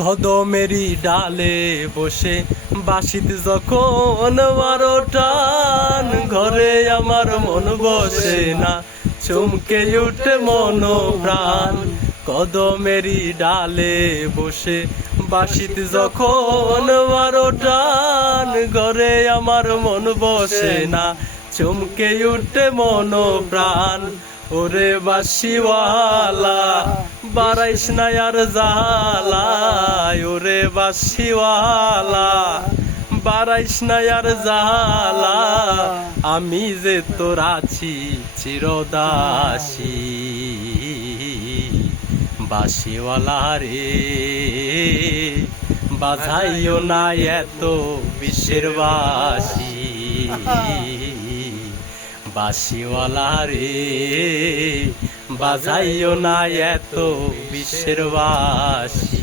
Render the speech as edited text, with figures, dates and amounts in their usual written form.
কদমেরই ডালে বসে বাঁশিতে যখন মারো টান, ঘরে আমার মন বসে না, চমকে উঠে মন প্রাণ। কদমেরই ডালে বসে বাঁশিতে যখন মারো টান, ঘরে আমার মন বসে না, চমকে উঠে মন প্রাণ। ওরে বাঁশিওয়ালা বাড়াইস না আর জ্বালা, ওরে বাঁশিওয়ালা বাড়াইস না আর জ্বালা, আমি যে তোর আছি চিরদাসী। বাঁশিওয়ালা রে বাজাইও না এত বিশ্বের বাঁশি, বাঁশিওয়ালা রে বাজাইও না এত বিশ্বের বাঁশি।